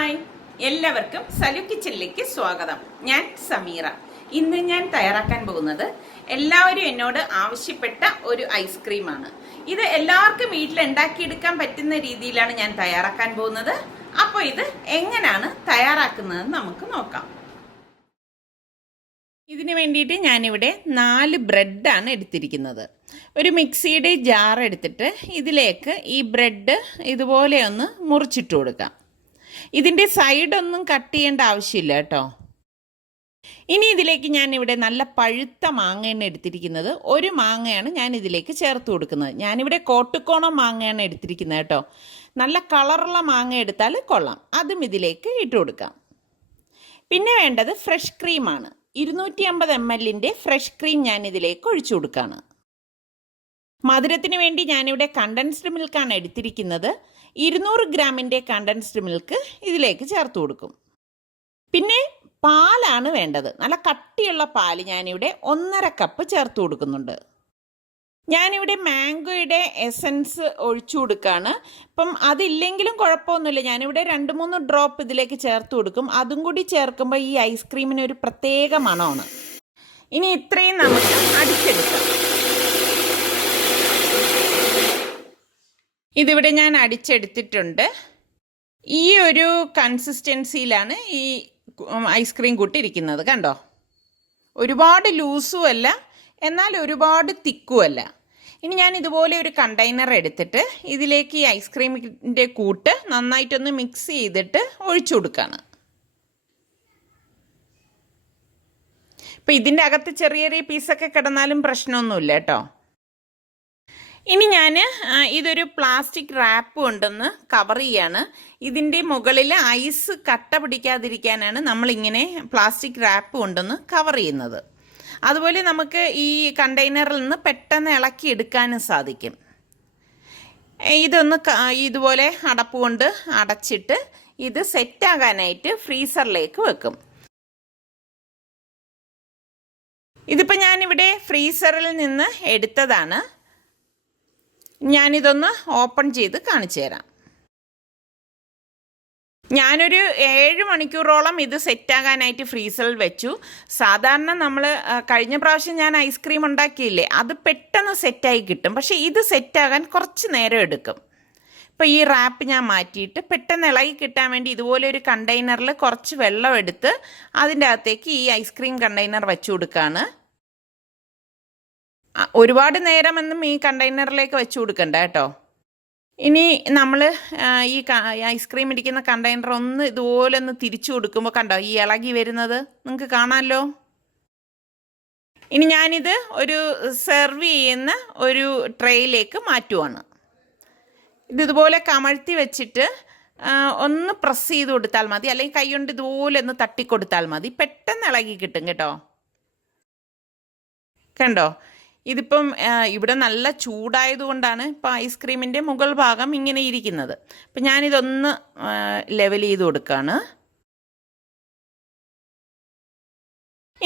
Hi, എല്ലാവർക്കും സലു കിച്ചണിലേക്ക് സ്വാഗതം. ഞാൻ സമീറ. ഇന്ന് ഞാൻ തയ്യാറാക്കാൻ പോകുന്നത് എല്ലാവരും എന്നോട് ആവശ്യപ്പെട്ട ഒരു ഐസ്ക്രീമാണ്. ഇത് എല്ലാവർക്കും വീട്ടിൽ ഉണ്ടാക്കിയെടുക്കാൻ പറ്റുന്ന രീതിയിലാണ് ഞാൻ തയ്യാറാക്കാൻ പോകുന്നത്. അപ്പോൾ ഇത് എങ്ങനെയാണ് തയ്യാറാക്കുന്നതെന്ന് നമുക്ക് നോക്കാം. ഇതിന് വേണ്ടിയിട്ട് ഞാനിവിടെ 4 ബ്രെഡാണ് എടുത്തിരിക്കുന്നത്. ഒരു മിക്സിയുടെ ജാർ എടുത്തിട്ട് ഇതിലേക്ക് ഈ ബ്രെഡ് ഇതുപോലെ ഒന്ന് മുറിച്ചിട്ട് കൊടുക്കാം. ഇതിൻ്റെ സൈഡൊന്നും കട്ട് ചെയ്യേണ്ട ആവശ്യമില്ല കേട്ടോ. ഇനി ഇതിലേക്ക് ഞാനിവിടെ നല്ല പഴുത്ത മാങ്ങയാണ് എടുത്തിരിക്കുന്നത്. ഒരു മാങ്ങയാണ് ഞാൻ ഇതിലേക്ക് ചേർത്ത് കൊടുക്കുന്നത്. ഞാനിവിടെ കോട്ടുക്കോണം മാങ്ങയാണ് എടുത്തിരിക്കുന്നത് കേട്ടോ. നല്ല കളറുള്ള മാങ്ങ എടുത്താൽ കൊള്ളാം. അതും ഇതിലേക്ക് ഇട്ട് കൊടുക്കാം. പിന്നെ വേണ്ടത് ഫ്രഷ് ക്രീമാണ്. 250 ml ഫ്രഷ് ക്രീം ഞാൻ ഇതിലേക്ക് ഒഴിച്ചു കൊടുക്കുകയാണ്. മധുരത്തിന് വേണ്ടി ഞാനിവിടെ കണ്ടൻസ്ഡ് മിൽക്കാണ് എടുത്തിരിക്കുന്നത്. 200 ഗ്രാമിൻ്റെ കണ്ടൻസ്ഡ് മിൽക്ക് ഇതിലേക്ക് ചേർത്ത് കൊടുക്കും. പിന്നെ പാലാണ് വേണ്ടത്. നല്ല കട്ടിയുള്ള പാല് ഞാനിവിടെ 1.5 കപ്പ് ചേർത്ത് കൊടുക്കുന്നുണ്ട്. ഞാനിവിടെ മാംഗോയുടെ എസൻസ് ഒഴിച്ചു കൊടുക്കുകയാണ്. ഇപ്പം അതില്ലെങ്കിലും കുഴപ്പമൊന്നുമില്ല. ഞാനിവിടെ 2-3 ഡ്രോപ്പ് ഇതിലേക്ക് ചേർത്ത് കൊടുക്കും. അതും കൂടി ചേർക്കുമ്പോൾ ഈ ഐസ്ക്രീമിന് ഒരു പ്രത്യേക മണമാണ്. ഇനി ഇത്രയും നമുക്ക് അടിച്ചെടുക്കാം. ഇതിവിടെ ഞാൻ അടിച്ചെടുത്തിട്ടുണ്ട്. ഈ ഒരു കൺസിസ്റ്റൻസിയിലാണ് ഈ ഐസ്ക്രീം കൂട്ടിയിരിക്കുന്നത്. കണ്ടോ, ഒരുപാട് ലൂസും അല്ല, എന്നാൽ ഒരുപാട് തിക്കും അല്ല. ഇനി ഞാൻ ഇതുപോലെ ഒരു കണ്ടെയ്നർ എടുത്തിട്ട് ഇതിലേക്ക് ഈ ഐസ്ക്രീമിൻ്റെ കൂട്ട് നന്നായിട്ടൊന്ന് മിക്സ് ചെയ്തിട്ട് ഒഴിച്ചു കൊടുക്കുകയാണ്. ഇപ്പം ഇതിൻ്റെ അകത്ത് ചെറിയ ചെറിയ പീസൊക്കെ കിടന്നാലും പ്രശ്നമൊന്നുമില്ല കേട്ടോ. ഇനി ഞാൻ ഇതൊരു പ്ലാസ്റ്റിക് റാപ്പ് കൊണ്ടൊന്ന് കവർ ചെയ്യാണ്. ഇതിൻ്റെ മുകളിൽ ഐസ് കട്ട പിടിക്കാതിരിക്കാനാണ് നമ്മളിങ്ങനെ പ്ലാസ്റ്റിക് റാപ്പ് കൊണ്ടൊന്ന് കവർ ചെയ്യുന്നത്. അതുപോലെ നമുക്ക് ഈ കണ്ടെയ്നറിൽ നിന്ന് പെട്ടെന്ന് ഇളക്കി എടുക്കാനും സാധിക്കും. ഇതൊന്ന് ഇതുപോലെ അടപ്പ് കൊണ്ട് അടച്ചിട്ട് ഇത് സെറ്റാകാനായിട്ട് ഫ്രീസറിലേക്ക് വെക്കും. ഇതിപ്പോൾ ഞാനിവിടെ ഫ്രീസറിൽ നിന്ന് എടുത്തതാണ്. ഞാനിതൊന്ന് ഓപ്പൺ ചെയ്ത് കാണിച്ചു തരാം. ഞാനൊരു 7 മണിക്കൂറോളം ഇത് സെറ്റാകാനായിട്ട് ഫ്രീസറിൽ വെച്ചു. സാധാരണ നമ്മൾ കഴിഞ്ഞ പ്രാവശ്യം ഞാൻ ഐസ്ക്രീം ഉണ്ടാക്കിയില്ലേ, അത് പെട്ടെന്ന് സെറ്റായി കിട്ടും. പക്ഷേ ഇത് സെറ്റാകാൻ കുറച്ച് നേരം എടുക്കും. ഇപ്പോൾ ഈ റാപ്പ് ഞാൻ മാറ്റിയിട്ട് പെട്ടെന്ന് ഇളകി കിട്ടാൻ വേണ്ടി ഇതുപോലെ ഒരു കണ്ടെയ്നറിൽ കുറച്ച് വെള്ളം എടുത്ത് അതിൻ്റെ അകത്തേക്ക് ഈ ഐസ്ക്രീം കണ്ടെയ്നർ വെച്ചു കൊടുക്കുകയാണ്. ഒരുപാട് നേരമൊന്നും ഈ കണ്ടെയ്നറിലേക്ക് വെച്ച് കൊടുക്കണ്ട കേട്ടോ. ഇനി നമ്മൾ ഈ ഐസ്ക്രീം ഇരിക്കുന്ന കണ്ടെയ്നർ ഒന്ന് ഇതുപോലെ ഒന്ന് തിരിച്ചു കൊടുക്കുമ്പോൾ കണ്ടോ ഈ ഇളകി വരുന്നത് നിങ്ങൾക്ക് കാണാമല്ലോ. ഇനി ഞാനിത് ഒരു സെർവ് ചെയ്യുന്ന ഒരു ട്രേയിലേക്ക് മാറ്റുവാണ്. ഇതുപോലെ കമഴ്ത്തി വെച്ചിട്ട് ഒന്ന് പ്രസ് ചെയ്ത് കൊടുത്താൽ മതി, അല്ലെങ്കിൽ കൈ കൊണ്ട് ഇതുപോലെ ഒന്ന് തട്ടിക്കൊടുത്താൽ മതി. പെട്ടെന്ന് ഇളകി കിട്ടും കേട്ടോ. കണ്ടോ, ഇതിപ്പം ഇവിടെ നല്ല ചൂടായതുകൊണ്ടാണ് ഇപ്പോൾ ഐസ്ക്രീമിൻ്റെ മുകൾ ഭാഗം ഇങ്ങനെ ഇരിക്കുന്നത്. അപ്പം ഞാനിതൊന്ന് ലെവൽ ചെയ്ത് കൊടുക്കുകയാണ്.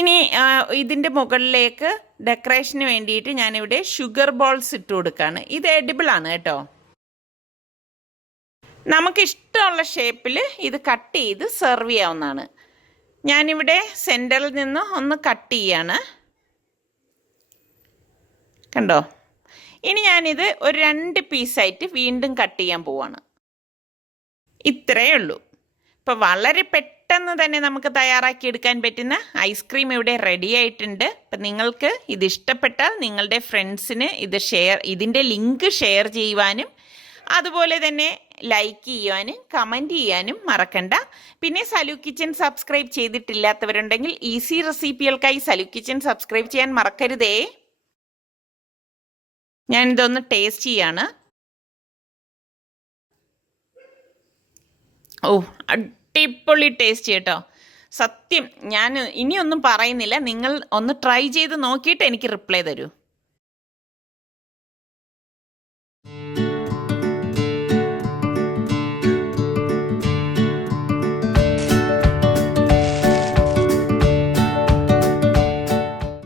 ഇനി ഇതിൻ്റെ മുകളിലേക്ക് ഡെക്കറേഷന് വേണ്ടിയിട്ട് ഞാനിവിടെ ഷുഗർ ബോൾസ് ഇട്ട് കൊടുക്കുകയാണ്. ഇത് എഡിബിളാണ് കേട്ടോ. നമുക്കിഷ്ടമുള്ള ഷേപ്പിൽ ഇത് കട്ട് ചെയ്ത് സെർവ് ചെയ്യാവുന്നതാണ്. ഞാനിവിടെ സെൻറ്ററിൽ നിന്ന് ഒന്ന് കട്ട് ചെയ്യാണ്. കണ്ടോ, ഇനി ഞാനിത് ഒരു 2 പീസായിട്ട് വീണ്ടും കട്ട് ചെയ്യാൻ പോവാണ്. ഇത്രയേ ഉള്ളൂ. ഇപ്പോൾ വളരെ പെട്ടെന്ന് തന്നെ നമുക്ക് തയ്യാറാക്കിയെടുക്കാൻ പറ്റുന്ന ഐസ്ക്രീം ഇവിടെ റെഡി ആയിട്ടുണ്ട്. അപ്പം നിങ്ങൾക്ക് ഇത് ഇഷ്ടപ്പെട്ടാൽ നിങ്ങളുടെ ഫ്രണ്ട്സിന് ഇതിൻ്റെ ലിങ്ക് ഷെയർ ചെയ്യുവാനും അതുപോലെ തന്നെ ലൈക്ക് ചെയ്യുവാനും കമൻറ്റ് ചെയ്യാനും മറക്കണ്ട. പിന്നെ സലു കിച്ചൻ സബ്സ്ക്രൈബ് ചെയ്തിട്ടില്ലാത്തവരുണ്ടെങ്കിൽ ഈസി റെസിപ്പികൾക്കായി സലു കിച്ചൻ സബ്സ്ക്രൈബ് ചെയ്യാൻ മറക്കരുതേ. ഞാനിതൊന്ന് ടേസ്റ്റ് ചെയ്യാണ്. ഓ, അടിപൊളി ടേസ്റ്റ് കേട്ടോ. സത്യം, ഞാൻ ഇനിയൊന്നും പറയുന്നില്ല. നിങ്ങൾ ഒന്ന് ട്രൈ ചെയ്ത് നോക്കിയിട്ട് എനിക്ക് റിപ്ലൈ തരൂ.